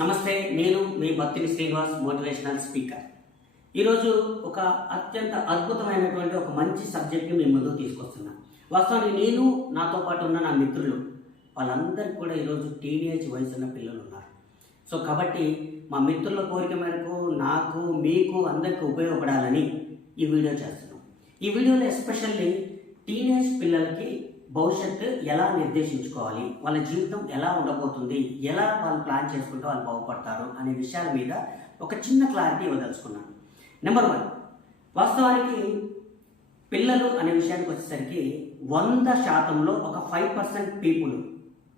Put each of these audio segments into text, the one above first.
నమస్తే నేను మీ భక్తిని శ్రీనివాస్ మోటివేషనల్ స్పీకర్ ఈరోజు ఒక అత్యంత అద్భుతమైనటువంటి ఒక మంచి సబ్జెక్ట్ని మీ ముందుకు తీసుకొస్తున్నాను వాస్తవానికి నేను నాతో పాటు ఉన్న నా మిత్రులు వాళ్ళందరికీ కూడా ఈరోజు టీనేజ్ వయసు ఉన్న పిల్లలు ఉన్నారు. సో కాబట్టి మా మిత్రుల కోరిక మేరకు నాకు మీకు అందరికీ ఉపయోగపడాలని ఈ వీడియో చేస్తున్నాం. ఈ వీడియోలో ఎస్పెషల్లీ టీనేజ్ పిల్లలకి భవిష్యత్తు ఎలా నిర్దేశించుకోవాలి? వాళ్ళ జీవితం ఎలా ఉండబోతుంది? ఎలా వాళ్ళు ప్లాన్ చేసుకుంటే వాళ్ళు బాగుపడతారు? అనే విషయాల మీద ఒక చిన్న క్లారిటీ ఇవ్వదలుచుకున్నాను. నెంబర్ వన్ వాస్తవానికి పిల్లలు అనే విషయానికి వచ్చేసరికి వంద శాతంలో ఒక ఫైవ్ పర్సెంట్ పీపుల్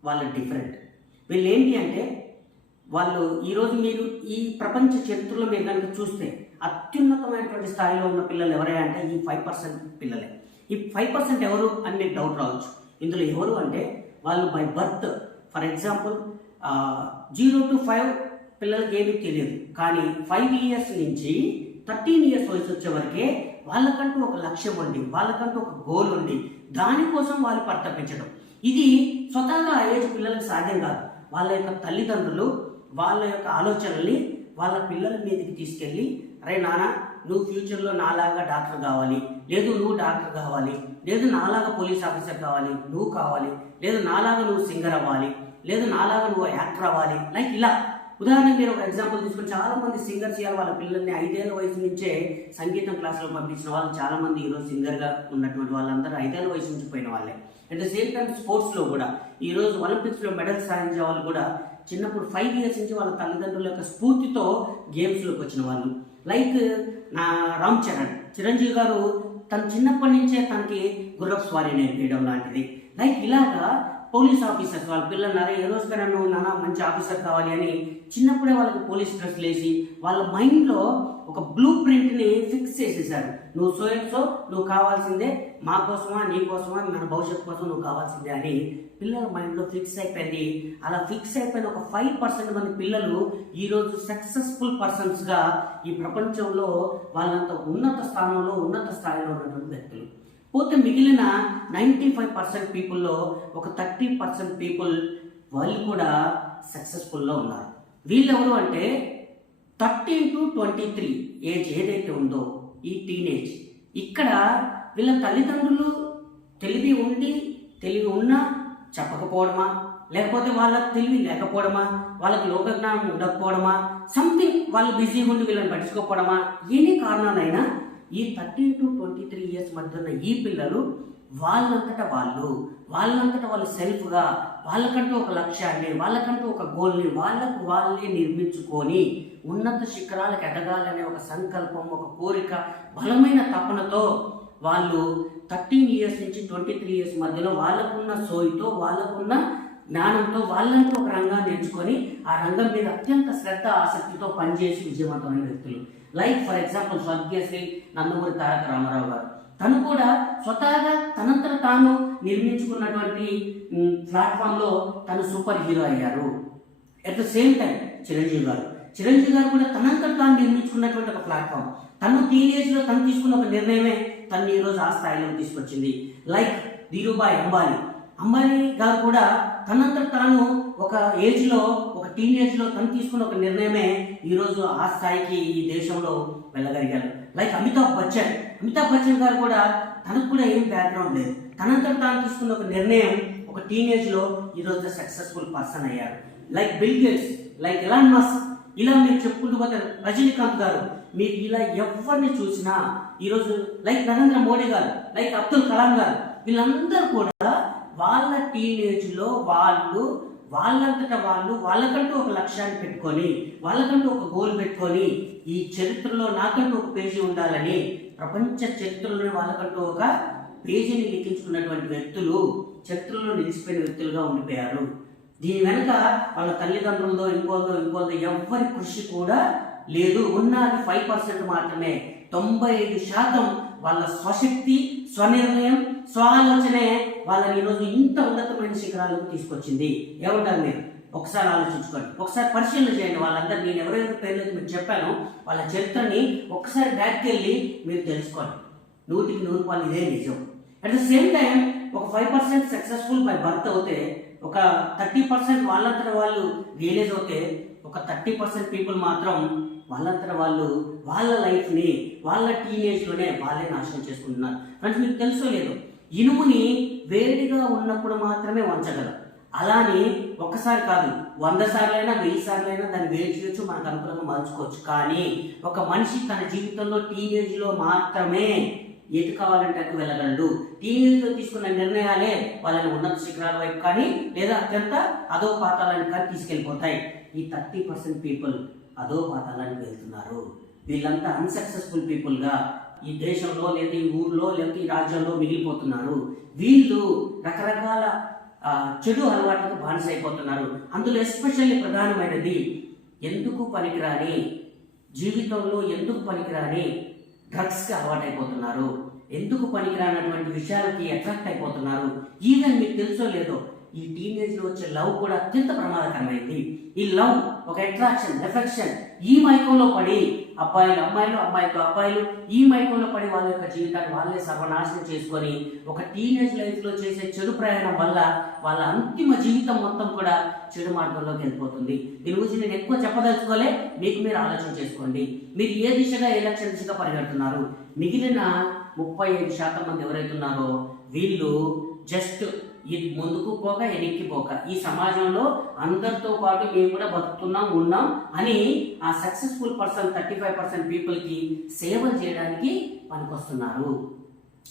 వాళ్ళ డిఫరెంట్ వీళ్ళు ఏంటి అంటే వాళ్ళు ఈరోజు మీరు ఈ ప్రపంచ చరిత్రలో మీరు కనుక చూస్తే అత్యున్నతమైనటువంటి స్థాయిలో ఉన్న పిల్లలు ఎవరే అంటే ఈ ఫైవ్ పర్సెంట్ పిల్లలే. ఈ ఫైవ్ పర్సెంట్ ఎవరు అని మీకు డౌట్ రావచ్చు. ఇందులో ఎవరు అంటే వాళ్ళు by birth for example zero to five పిల్లలకి ఏమీ తెలియదు. కానీ ఫైవ్ ఇయర్స్ నుంచి థర్టీన్ ఇయర్స్ వయసు వచ్చే వరకే వాళ్ళకంటూ ఒక లక్ష్యం ఉండి వాళ్ళకంటూ ఒక గోల్ ఉండి దానికోసం వాళ్ళు ప్రతపించడం. ఇది స్వతహాగా ఏజ్ పిల్లలకు సాధ్యం కాదు. వాళ్ళ యొక్క తల్లిదండ్రులు వాళ్ళ యొక్క ఆలోచనల్ని వాళ్ళ పిల్లల మీదకి తీసుకెళ్ళి అరే నాన్న నువ్వు ఫ్యూచర్లో నాలాగా డాక్టర్ కావాలి లేదు నువ్వు డాక్టర్ కావాలి లేదు నాలాగా పోలీస్ ఆఫీసర్ కావాలి నువ్వు కావాలి లేదు నాలాగా నువ్వు సింగర్ అవ్వాలి లేదు నాలాగా నువ్వు యాక్టర్ అవ్వాలి. లైక్ ఇలా. ఉదాహరణకి మీరు ఒక ఎగ్జాంపుల్ తీసుకుని చాలా మంది సింగర్స్ ఇవాళ వాళ్ళ పిల్లల్ని ఐదేళ్ళ వయసు నుంచే సంగీతం క్లాసులో పంపించిన వాళ్ళు చాలా మంది ఈరోజు సింగర్గా ఉన్నటువంటి వాళ్ళందరూ ఐదేళ్ళ వయసు నుంచి పోయిన వాళ్ళే. అట్ ద సేమ్ టైం స్పోర్ట్స్లో కూడా ఈరోజు ఒలింపిక్స్లో మెడల్స్ సాధించే వాళ్ళు కూడా చిన్నప్పుడు ఫైవ్ ఇయర్స్ నుంచి వాళ్ళ తల్లిదండ్రుల యొక్క స్ఫూర్తితో గేమ్స్లోకి వచ్చిన వాళ్ళు. లైక్ నా రామ్ చరణ్. చిరంజీవి గారు తన చిన్నప్పటి నుంచే తనకి గుర్రపు స్వారీ నేర్పించడం లాంటిది. లైక్ ఇలాగా పోలీస్ ఆఫీసర్స్ వాళ్ళ పిల్లలు అరే ఏదో నన్ను నాన్న మంచి ఆఫీసర్ కావాలి అని చిన్నప్పుడే వాళ్ళకి పోలీస్ డ్రెస్లు వేసి వాళ్ళ మైండ్లో ఒక బ్లూ ప్రింట్ని ఫిక్స్ చేసేసారు. నువ్వు సో సో నువ్వు కావాల్సిందే మా కోసమా నీ కోసమా మన భవిష్యత్తు కోసం నువ్వు కావాల్సిందే అని పిల్లల మైండ్లో ఫిక్స్ అయిపోయింది. అలా ఫిక్స్ అయిపోయిన ఒక ఫైవ్ పర్సెంట్ మంది పిల్లలు ఈరోజు సక్సెస్ఫుల్ పర్సన్స్గా ఈ ప్రపంచంలో వాళ్ళంత ఉన్నత స్థానంలో ఉన్నత స్థాయిలో ఉన్నటువంటి వ్యక్తులు. పోతే మిగిలిన నైంటీ ఫైవ్ పర్సెంట్ పీపుల్లో ఒక థర్టీ పర్సెంట్ పీపుల్ వాళ్ళు కూడా సక్సెస్ఫుల్లో ఉన్నారు. వీళ్ళు ఎవరు అంటే thirteen to twenty three age ఏదైతే ఉందో ఈ టీనేజ్. ఇక్కడ వీళ్ళ తల్లిదండ్రులు తెలివి ఉండి తెలివి ఉన్నా చెప్పకపోవడమా? లేకపోతే వాళ్ళకి తెలివి లేకపోవడమా? వాళ్ళకి లోకజ్ఞానం ఉండకపోవడమా? సంథింగ్ వాళ్ళు బిజీగా ఉండి వీళ్ళని పట్టించుకోకపోవడమా? ఎన్ని కారణాలైనా ఈ thirteen to twenty three years మధ్య ఉన్న ఈ పిల్లలు వాళ్ళంతట వాళ్ళు వాళ్ళంతట వాళ్ళు సెల్ఫ్గా వాళ్ళకంటూ ఒక లక్ష్యాన్ని వాళ్ళకంటూ ఒక గోల్ని వాళ్ళకు వాళ్ళే నిర్మించుకొని ఉన్నత శిఖరాలకు ఎదగాలనే ఒక సంకల్పం ఒక కోరిక బలమైన తపనతో వాళ్ళు థర్టీన్ ఇయర్స్ నుంచి ట్వంటీ త్రీ ఇయర్స్ మధ్యలో వాళ్ళకున్న సోయితో వాళ్ళకున్న జ్ఞానంతో వాళ్ళంటూ ఒక రంగాన్ని ఎంచుకొని ఆ రంగం మీద అత్యంత శ్రద్ధ ఆసక్తితో పనిచేసి విజయవంతమైన వ్యక్తులు. లైక్ ఫర్ ఎగ్జాంపుల్ స్వర్గీయశ్రీ నందమూరి తారక రామారావు గారు. తను కూడా స్వతహాగా తనంతట తాను నిర్మించుకున్నటువంటి ప్లాట్ఫామ్లో తను సూపర్ హీరో అయ్యారు. At the same time Chiranjeevi గారు. చిరంజీవి గారు కూడా తనంతట తాను నిర్మించుకున్నటువంటి ఒక ప్లాట్ఫామ్ తను టీనేజ్లో తను తీసుకున్న ఒక నిర్ణయమే తను ఈరోజు ఆ స్థాయిలో తీసుకొచ్చింది. లైక్ ధీరుబాయ్ అంబానీ. అంబానీ గారు కూడా తనంతట తాను ఒక ఏజ్లో ఒక టీనేజ్లో తను తీసుకున్న ఒక నిర్ణయమే ఈరోజు ఆ స్థాయికి ఈ దేశంలో వెళ్ళగలిగారు. లైక్ అమితాబ్ బచ్చన్. అమితాబ్ బచ్చన్ గారు కూడా తనకు కూడా ఏం బ్యాక్గ్రౌండ్ లేదు. తనంతట తాను తీసుకున్న ఒక నిర్ణయం ఒక టీనేజ్లో ఈరోజు సక్సెస్ఫుల్ పర్సన్ అయ్యారు. Like Bill Gates like Elon Musk ఇలా మీరు చెప్పుకుంటూ పోతే రజనీకాంత్ గారు మీరు ఇలా ఎవరిని చూసినా ఈరోజు లైక్ నరేంద్ర మోడీ గారు లైక్ అబ్దుల్ కలాం గారు వీళ్ళందరూ కూడా వాళ్ళ టీనేజ్లో వాళ్ళు వాళ్ళంతట వాళ్ళు వాళ్ళకంటూ ఒక లక్ష్యాన్ని పెట్టుకొని వాళ్ళకంటూ ఒక గోల్ పెట్టుకొని ఈ చరిత్రలో నాకంటూ ఒక పేజీ ఉండాలని ప్రపంచ చరిత్రలోనే వాళ్ళకంటూ ఒక పేజీని లిఖించుకున్నటువంటి వ్యక్తులు చరిత్రలో నిలిచిపోయిన వ్యక్తులుగా ఉండిపోయారు. దీని వెనుక వాళ్ళ తల్లిదండ్రులతో ఇంకోదో ఇంకోదో ఎవ్వరి కృషి కూడా లేదు. ఉన్నది ఫైవ్ పర్సెంట్ మాత్రమే. తొంభై ఐదు శాతం వాళ్ళ స్వశక్తి స్వనిర్ణయం స్వాలోచనే వాళ్ళని ఈరోజు ఇంత ఉన్నతమైన శిఖరాలకు తీసుకొచ్చింది. ఏమంటారు మీరు? ఒకసారి ఆలోచించుకోండి. ఒకసారి పరిశీలన చేయండి వాళ్ళందరూ. నేను ఎవరెవరి పేర్లు మీకు చెప్పానో వాళ్ళ చరిత్రని ఒకసారి బ్యాక్కి వెళ్ళి మీరు తెలుసుకోండి. నూటికి నూరు రూపాయలు ఇదే నిజం. అట్ ద సేమ్ టైం ఒక five percent successful by birth అవుతే ఒక థర్టీ పర్సెంట్ వాళ్ళంతట వాళ్ళు రియలైజ్ అవుతే ఒక థర్టీ పర్సెంట్ పీపుల్ మాత్రం వాళ్ళంతట వాళ్ళు వాళ్ళ లైఫ్ని వాళ్ళ టీనేజ్లోనే వాళ్ళే నాశనం చేసుకుంటున్నారు. ఫ్రెండ్స్ మీకు తెలుసో లేదు? ఇనుముని వేడిగా ఉన్నప్పుడు మాత్రమే వంచగలం. అలానే ఒకసారి కాదు వంద సార్లైనా వెయ్యి సార్లైనా దాన్ని వేడి చేయొచ్చు మనకు అనుకూలంగా మలుచుకోవచ్చు. కానీ ఒక మనిషి తన జీవితంలో టీనేజ్లో మాత్రమే ఎటు కావాలంటే అటు వెళ్ళగలడు. టీనేజ్లో తీసుకున్న నిర్ణయాలే వాళ్ళని ఉన్నత శిఖరాల వైపు కానీ లేదా అత్యంత అదో పాతాలను కానీ తీసుకెళ్ళిపోతాయి. ఈ థర్టీ పర్సెంట్ పీపుల్ అదో పాతాలని వెళ్తున్నారు. వీళ్ళంతా అన్సక్సెస్ఫుల్ పీపుల్గా ఈ దేశంలో లేదా ఈ ఊర్లో లేకపోతే ఈ రాజ్యంలో మిగిలిపోతున్నారు. వీళ్ళు రకరకాల చెడు అలవాట్లకు బానిస అయిపోతున్నారు అందులో ఎస్పెషల్లీ ప్రధానమైనది ఎందుకు పనికిరాని జీవితంలో ఎందుకు పనికిరాని డ్రగ్స్కి అలవాటైపోతున్నారు. ఎందుకు పనికిరానటువంటి విషయాలకి అట్రాక్ట్ అయిపోతున్నారు. ఈవెన్ మీకు తెలుసో లేదో ఈ టీనేజ్లో వచ్చే లవ్ కూడా అత్యంత ప్రమాదకరమైంది. ఈ లవ్ ఒక అట్రాక్షన్ ఎఫెక్షన్ ఈ మైకంలో పడి అబ్బాయిలు అమ్మాయిలు అమ్మాయిలు అబ్బాయిలు ఈ మైకంలో పడి వాళ్ళ యొక్క జీవితాన్ని వాళ్ళే సర్వనాశనం చేసుకొని ఒక టీనేజ్ లైఫ్లో చేసే చెడు ప్రయాణం వల్ల వాళ్ళ అంతిమ జీవితం మొత్తం కూడా చెడు మార్గంలోకి వెళ్ళిపోతుంది. దీని గురించి నేను ఎక్కువ చెప్పదలుచుకోలే మీకు మీరు ఆలోచన చేసుకోండి. మీరు ఏ దిశగా ఏ లక్ష్య దిశగా పరిగెడుతున్నారు? మిగిలిన ముప్పై ఐదు శాతం మంది ఎవరైతే ఉన్నారో వీళ్ళు జస్ట్ ఇది ముందుకు పోక వెనక్కి పోక. ఈ సమాజంలో అందరితో పాటు మేము కూడా బతుకుతున్నాం ఉన్నాం అని ఆ successful person thirty five percent పీపుల్కి సేవలు చేయడానికి పనికొస్తున్నారు.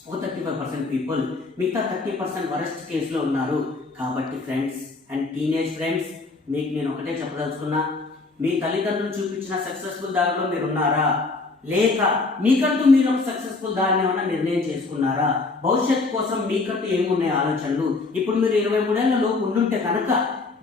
ఒక థర్టీ ఫైవ్ పర్సెంట్ పీపుల్ మిగతా థర్టీ పర్సెంట్ వరస్ట్ కేసులో ఉన్నారు. కాబట్టి ఫ్రెండ్స్ అండ్ టీనేజ్ ఫ్రెండ్స్ మీకు నేను ఒకటే చెప్పదలుచుకున్నా మీ తల్లిదండ్రులు చూపించిన సక్సెస్ఫుల్ దారిలో మీరు ఉన్నారా లేక మీకంటూ మీరు ఒక సక్సెస్ఫుల్ దారిని ఏమైనా నిర్ణయం చేసుకున్నారా? భవిష్యత్ కోసం మీకంటూ ఏమున్నాయి ఆలోచనలు? ఇప్పుడు మీరు ఇరవై మూడేళ్ళ లోపు ఉండుంటే కనుక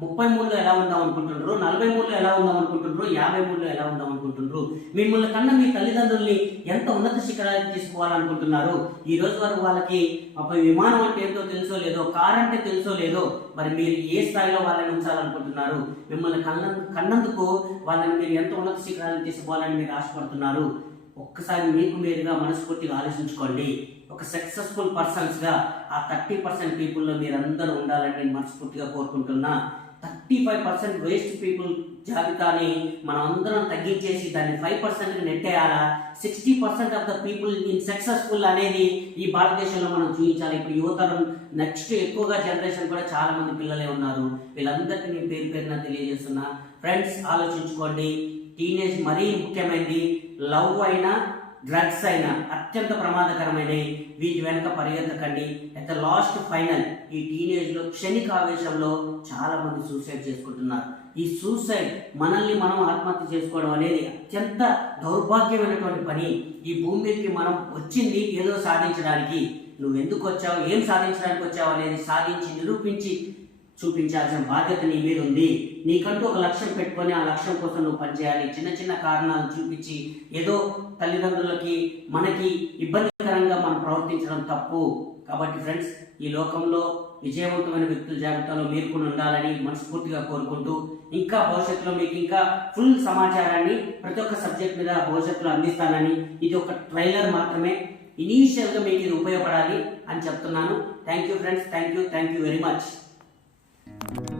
ముప్పై మూడులో ఎలా ఉందాం అనుకుంటున్నారు? నలభై మూడులో ఎలా ఉందాం అనుకుంటున్నారు? యాభై మూడులో ఎలా ఉందాం అనుకుంటున్నారు? మిమ్మల్ని కన్నా మీ తల్లిదండ్రుల్ని ఎంత ఉన్నత శిఖరానికి తీసుకోవాలనుకుంటున్నారు ఈ రోజు వరకు వాళ్ళకి ఒక విమానం అంటే ఏంటో తెలుసో లేదో కార్ అంటే తెలుసో లేదో మరి మీరు ఏ స్థాయిలో వాళ్ళని ఉంచాలనుకుంటున్నారు? మిమ్మల్ని కన్న కన్నందుకు వాళ్ళని మీరు ఎంత ఉన్నత శిఖరాలను తీసుకోవాలని మీరు ఆశపడుతున్నారు? ఒక్కసారి మీకు మీరుగా మనస్ఫూర్తిగా ఆలోచించుకోండి. ఒక సక్సెస్ఫుల్ పర్సన్స్గా ఆ థర్టీ పర్సెంట్ పీపుల్లో మీరందరూ ఉండాలని నేను మనస్ఫూర్తిగా కోరుకుంటున్నా. Thirty five percent waste people జాబితాని మనం అందరం తగ్గించేసి దాన్ని five percent నెట్టేయాలా? Sixty percent of the people in successful అనేది ఈ భారతదేశంలో మనం చూపించాలి. ఇప్పుడు యువతరం నెక్స్ట్ ఎక్కువగా జనరేషన్ కూడా చాలా మంది పిల్లలే ఉన్నారు. వీళ్ళందరికీ నేను పేరు పేరున తెలియజేస్తున్నా. ఫ్రెండ్స్ ఆలోచించుకోండి. టీనేజ్ మరీ ముఖ్యమైనది లవ్ అయినా డ్రగ్స్ అయినా అత్యంత ప్రమాదకరమైనవి. వీటి వెనక పరిగెత్తకండి. అట్ ద లాస్ట్ ఫైనల్ ఈ టీనేజ్లో క్షణిక ఆవేశంలో చాలామంది సూసైడ్ చేసుకుంటున్నారు. ఈ సూసైడ్ మనల్ని మనం ఆత్మహత్య చేసుకోవడం అనేది అత్యంత దౌర్భాగ్యమైనటువంటి పని. ఈ భూమి మీదకి మనం వచ్చింది ఏదో సాధించడానికి. నువ్వు ఎందుకు వచ్చావు? ఏం సాధించడానికి వచ్చావు అనేది సాధించి నిరూపించి చూపించాల్సిన బాధ్యత నీ మీద ఉంది. నీకంటూ ఒక లక్ష్యం పెట్టుకొని ఆ లక్ష్యం కోసం నువ్వు పనిచేయాలి. చిన్న చిన్న కారణాలు చూపించి ఏదో తల్లిదండ్రులకి మనకి ఇబ్బందికరంగా మనం ప్రవర్తించడం తప్పు. కాబట్టి ఫ్రెండ్స్ ఈ లోకంలో విజయవంతమైన వ్యక్తుల జాబితాలో మీరు కూడా ఉండాలని మనస్ఫూర్తిగా కోరుకుంటూ ఇంకా భవిష్యత్తులో మీకు ఇంకా ఫుల్ సమాచారాన్ని ప్రతి ఒక్క సబ్జెక్ట్ మీద భవిష్యత్తులో అందిస్తానని ఇది ఒక ట్రైలర్ మాత్రమే. ఇనీషియల్గా మీకు ఇది ఉపయోగపడాలి అని చెప్తున్నాను. Thank you friends thank you thank you very much Thank you.